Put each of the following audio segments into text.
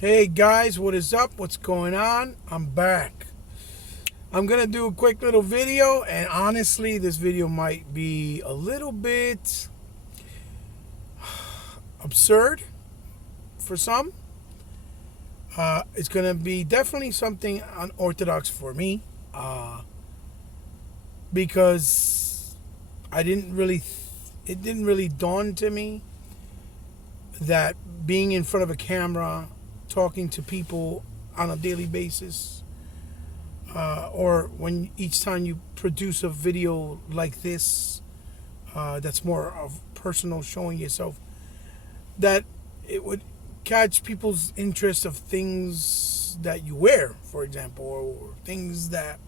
Hey guys, what is up? What's going on? I'm back. I'm gonna do a quick little video, and honestly, this video might be a little bit absurd for some. It's gonna be definitely something unorthodox for me, because I didn't really, it didn't really dawn to me that being in front of a camera, talking to people on a daily basis, or when each time you produce a video like this, that's more of personal, showing yourself, that it would catch people's interest of things that you wear, for example, or things that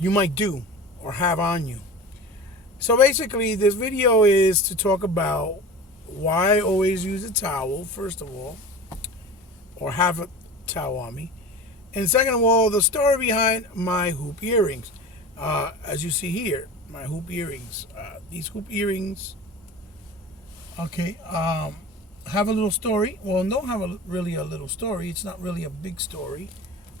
you might do or have on you. So basically, this video is to talk about why I always use a towel, first of all, or have a towel on me. And second of all, the story behind my hoop earrings. As you see here, my hoop earrings. These hoop earrings, okay, have a little story. Well, don't have really a little story. It's not really a big story.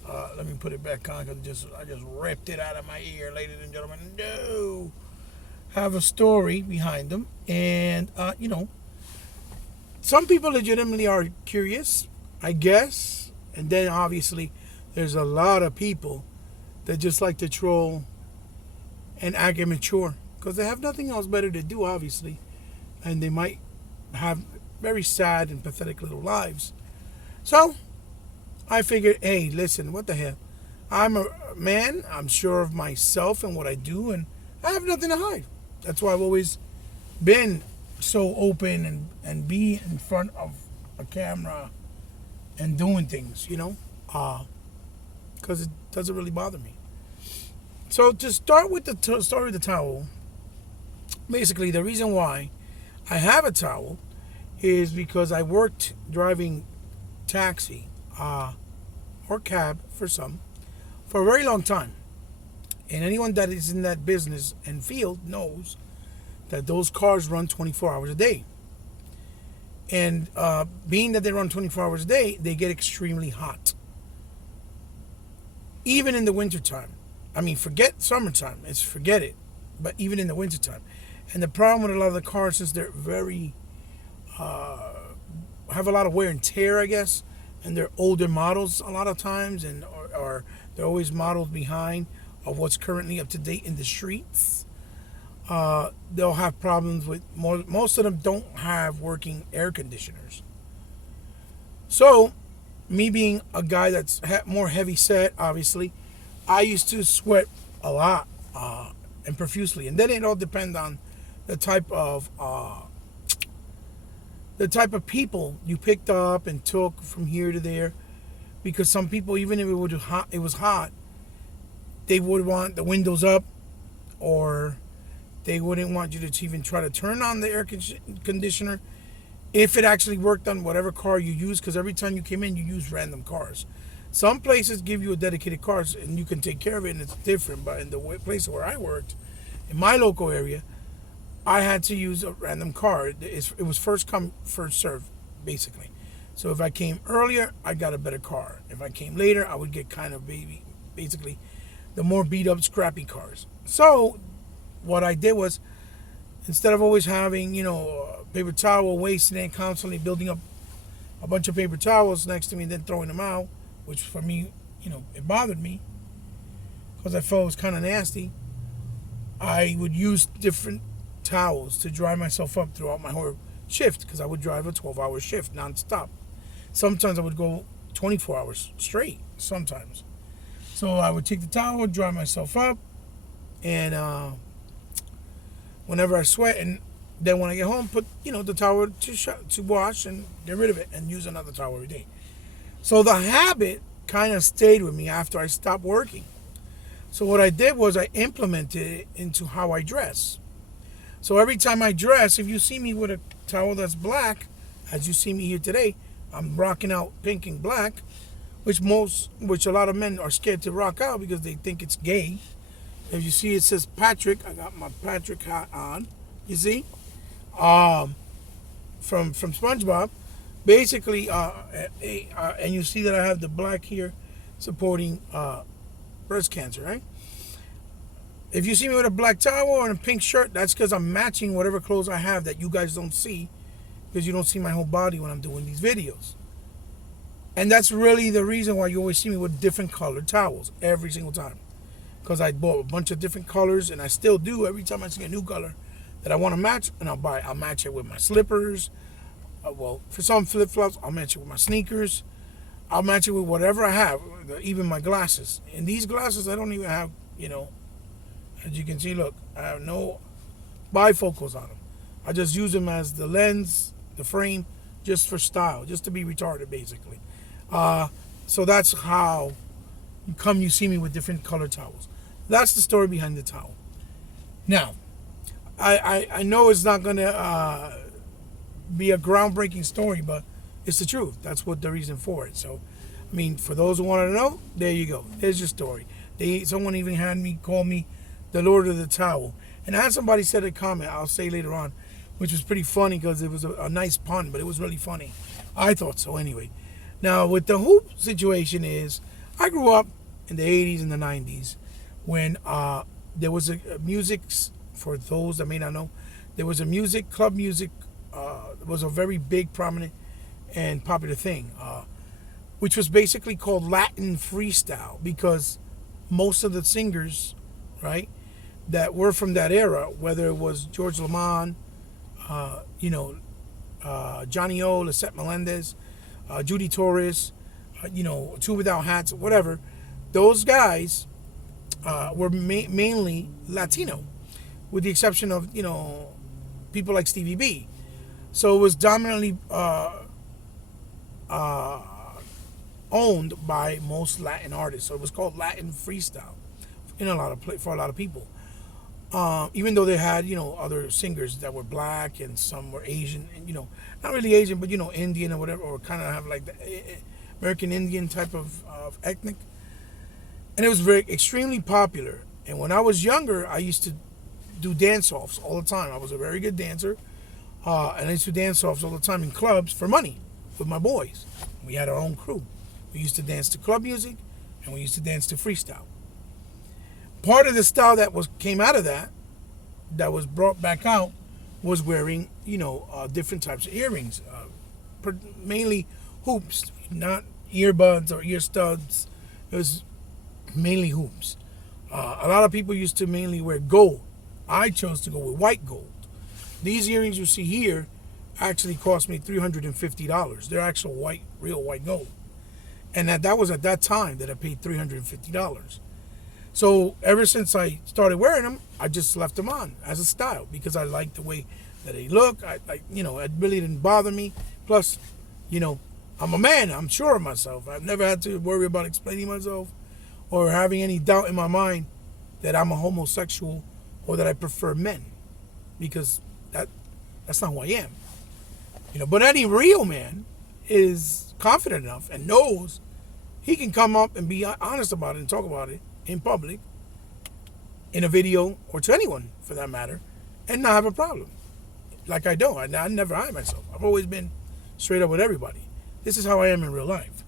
Let me put it back on because I just ripped it out of my ear, ladies and gentlemen. No, have a story behind them, and some people legitimately are curious, I guess, and then obviously there's a lot of people that just like to troll and act immature because they have nothing else better to do, obviously, and they might have very sad and pathetic little lives. So I figured, hey, listen, what the hell? I'm a man. I'm sure of myself and what I do, and I have nothing to hide. That's why I've always been so open and be in front of a camera and doing things, because it doesn't really bother me. So to start with the story of the towel, basically the reason why I have a towel is because I worked driving taxi, or cab for some, for a very long time. And anyone that is in that business and field knows that those cars run 24 hours a day. And being that they run 24 hours a day, they get extremely hot. Even in the wintertime. I mean, forget summertime. Forget it. But even in the wintertime. And the problem with a lot of the cars, since they're very, have a lot of wear and tear, I guess, and they're older models a lot of times, and or they're always modeled behind of what's currently up to date in the streets. They'll have problems with most of them don't have working air conditioners. So, me being a guy that's more heavy set, obviously, I used to sweat a lot, and profusely. And then it all depends on the type of people you picked up and took from here to there. Because some people, even if it was hot, they would want the windows up, or they wouldn't want you to even try to turn on the air conditioner if it actually worked on whatever car you use, because every time you came in, you use random cars. Some places give you a dedicated car and you can take care of it, and it's different. But in the place where I worked, in my local area, I had to use a random car. It was first come, first serve, basically. So if I came earlier, I got a better car. If I came later, I would get kind of basically the more beat up, scrappy cars. So what I did was, instead of always having, a paper towel, wasting it, constantly building up a bunch of paper towels next to me and then throwing them out, which for me, it bothered me because I felt it was kind of nasty, I would use different towels to dry myself up throughout my whole shift, because I would drive a 12-hour shift nonstop. Sometimes I would go 24 hours straight, sometimes. So I would take the towel, dry myself up, and whenever I sweat, and then when I get home, put the towel to wash and get rid of it, and use another towel every day. So the habit kind of stayed with me after I stopped working. So what I did was I implemented it into how I dress. So every time I dress, if you see me with a towel that's black, as you see me here today, I'm rocking out pink and black, which a lot of men are scared to rock out because they think it's gay. If you see, it says Patrick. I got my Patrick hat on. You see, from SpongeBob. Basically, and you see that I have the black here supporting breast cancer, right? If you see me with a black towel and a pink shirt, that's because I'm matching whatever clothes I have that you guys don't see, because you don't see my whole body when I'm doing these videos. And that's really the reason why you always see me with different colored towels every single time. Because I bought a bunch of different colors, and I still do every time I see a new color that I want to match, and I'll match it with my slippers. Well, for some flip-flops, I'll match it with my sneakers. I'll match it with whatever I have, even my glasses. And these glasses, I don't even have, as you can see, look, I have no bifocals on them. I just use them as the lens, the frame, just for style, just to be retarded, basically. So that's how you see me with different colored towels. That's the story behind the towel. Now, I know it's not going to be a groundbreaking story, but it's the truth. That's what the reason for it. So, I mean, for those who want to know, there you go. There's your story. Someone even had me call me the Lord of the Towel. And I had somebody said a comment, I'll say later on, which was pretty funny because it was a nice pun, but it was really funny. I thought so anyway. Now, with the hoop situation is, I grew up in the 80s and the 90s when there was a music, for those that may not know, there was a club music, was a very big, prominent, and popular thing, which was basically called Latin freestyle, because most of the singers, right, that were from that era, whether it was George Lamond, Johnny O, Lisette Melendez, Judy Torres, Two Without Hats, whatever, those guys were mainly Latino, with the exception of, people like Stevie B. So it was dominantly owned by most Latin artists. So it was called Latin freestyle for a lot of people. Even though they had, other singers that were black and some were Asian, and, not really Asian, but, Indian or whatever, or kind of have like the American Indian type of ethnic. And it was extremely popular. And when I was younger, I used to do dance-offs all the time. I was a very good dancer. And I used to dance offs all the time in clubs for money with my boys. We had our own crew. We used to dance to club music, and we used to dance to freestyle. Part of the style that came out of that was brought back out, was wearing, different types of earrings, mainly hoops, not earbuds or ear studs. It was mainly hoops. A lot of people used to mainly wear gold. I chose to go with white gold. These earrings you see here actually cost me $350. They're actual real white gold. And that was at that time that I paid $350. So ever since I started wearing them, I just left them on as a style because I liked the way that they look. It really didn't bother me. Plus, I'm a man. I'm sure of myself. I've never had to worry about explaining myself or having any doubt in my mind that I'm a homosexual or that I prefer men, because that's not who I am. But any real man is confident enough and knows he can come up and be honest about it and talk about it in public, in a video, or to anyone for that matter, and not have a problem. Like I don't. I never hide myself. I've always been straight up with everybody. This is how I am in real life.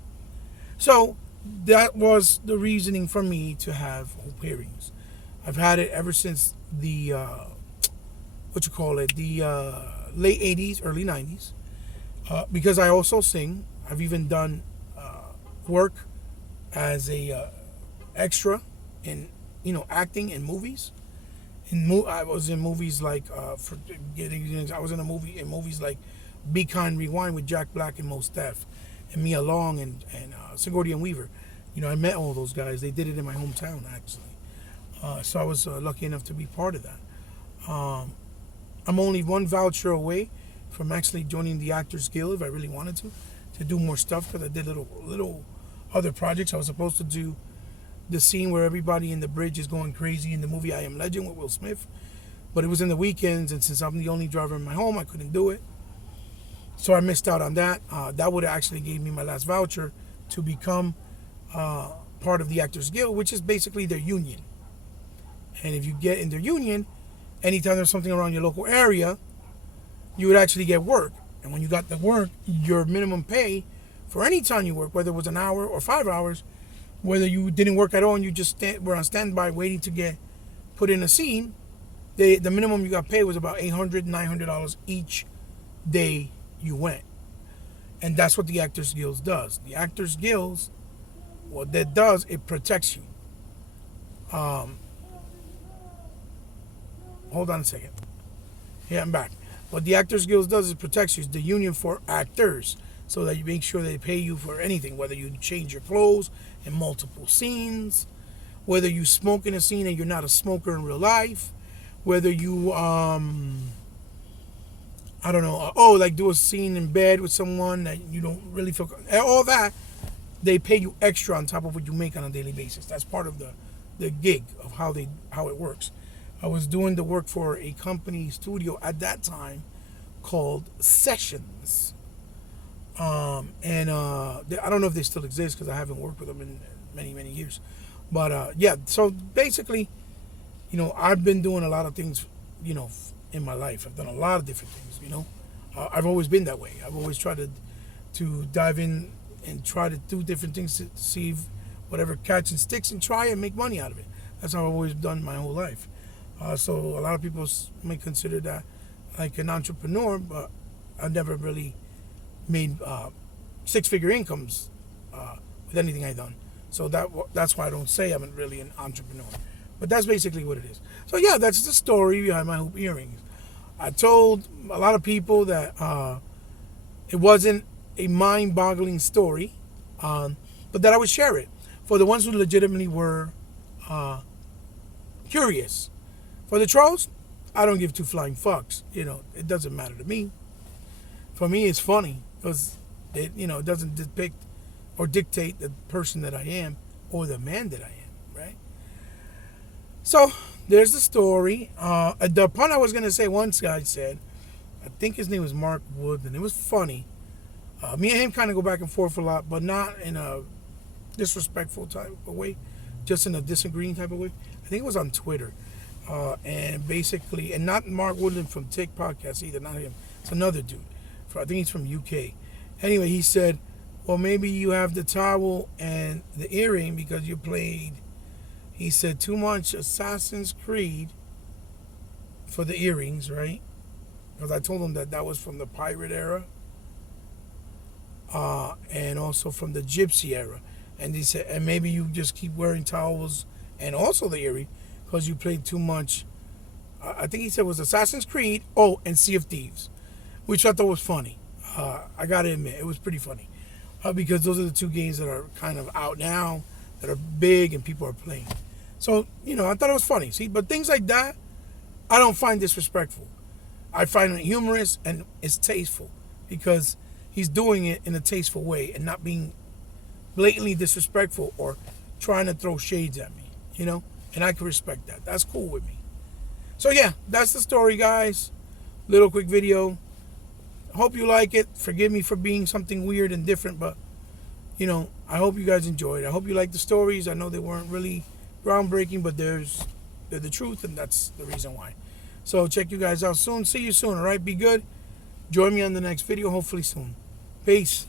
So that was the reasoning for me to have hoop earrings. I've had it ever since the late 80s, early 90s, because I also sing. I've even done work as a extra in acting in movies. I was in movies like I was in movies like Be Kind, Rewind with Jack Black and Mos Def, and Mia Long and Sigourney and Weaver. I met all those guys. They did it in my hometown actually. So I was lucky enough to be part of that. I'm only one voucher away from actually joining the Actors Guild if I really wanted to do more stuff, because I did little other projects. I was supposed to do the scene where everybody in the bridge is going crazy in the movie I Am Legend with Will Smith, but it was in the weekends, and since I'm the only driver in my home, I couldn't do it. So I missed out on that. That would have actually gave me my last voucher to become part of the Actors Guild, which is basically their union. And if you get in their union, anytime there's something around your local area, you would actually get work. And when you got the work, your minimum pay for any time you work, whether it was an hour or 5 hours, whether you didn't work at all and you just were on standby waiting to get put in a scene, the minimum you got paid was about $800, $900 each day you went. And that's what the Actors Guild does. The Actors Guild, what that does, it protects you. Hold on a second. Yeah, I'm back. What the Actors Guild does is protects you. It's the union for actors, so that you make sure they pay you for anything, whether you change your clothes in multiple scenes, whether you smoke in a scene and you're not a smoker in real life, whether you I don't know, like do a scene in bed with someone that you don't really feel, all that, they pay you extra on top of what you make on a daily basis. That's part of the gig of how it works. I was doing the work for a company studio at that time called Sessions. I don't know if they still exist because I haven't worked with them in many, many years. But yeah, so basically, I've been doing a lot of things, in my life. I've done a lot of different things, I've always been that way. I've always tried to dive in and try to do different things to see whatever catching sticks and try and make money out of it. That's how I've always done my whole life. So a lot of people may consider that like an entrepreneur, but I've never really made six-figure incomes with anything I've done. So that's why I don't say I'm really an entrepreneur. But that's basically what it is. So yeah, that's the story behind my hoop earrings. I told a lot of people that it wasn't a mind-boggling story, but that I would share it for the ones who legitimately were curious. For the trolls, I don't give two flying fucks. It doesn't matter to me. For me, it's funny because it doesn't depict or dictate the person that I am or the man that I am, right? So there's the story. The pun I was gonna say, one guy said, I think his name was Mark Wood, and it was funny. Me and him kind of go back and forth a lot, but not in a disrespectful type of way, just in a disagreeing type of way. I think it was on Twitter. And basically, and not Mark Woodland from Tick Podcast either, not him. It's another dude. I think he's from UK. Anyway, he said, well, maybe you have the towel and the earring because you played, he said, too much Assassin's Creed for the earrings, right? Because I told him that was from the pirate era and also from the gypsy era. And he said, and maybe you just keep wearing towels and also the earring because you played too much, I think he said it was Assassin's Creed, and Sea of Thieves, which I thought was funny. I gotta admit, it was pretty funny. Because those are the two games that are kind of out now, that are big and people are playing. So, I thought it was funny. See, but things like that, I don't find disrespectful. I find it humorous and it's tasteful because he's doing it in a tasteful way and not being blatantly disrespectful or trying to throw shades at me, And I can respect that. That's cool with me. So yeah, that's the story, guys. Little quick video. Hope you like it. Forgive me for being something weird and different, but I hope you guys enjoyed. I hope you like the stories. I know they weren't really groundbreaking, but they're the truth, and that's the reason why. So check you guys out soon. See you soon, all right? Be good. Join me on the next video, hopefully soon. Peace.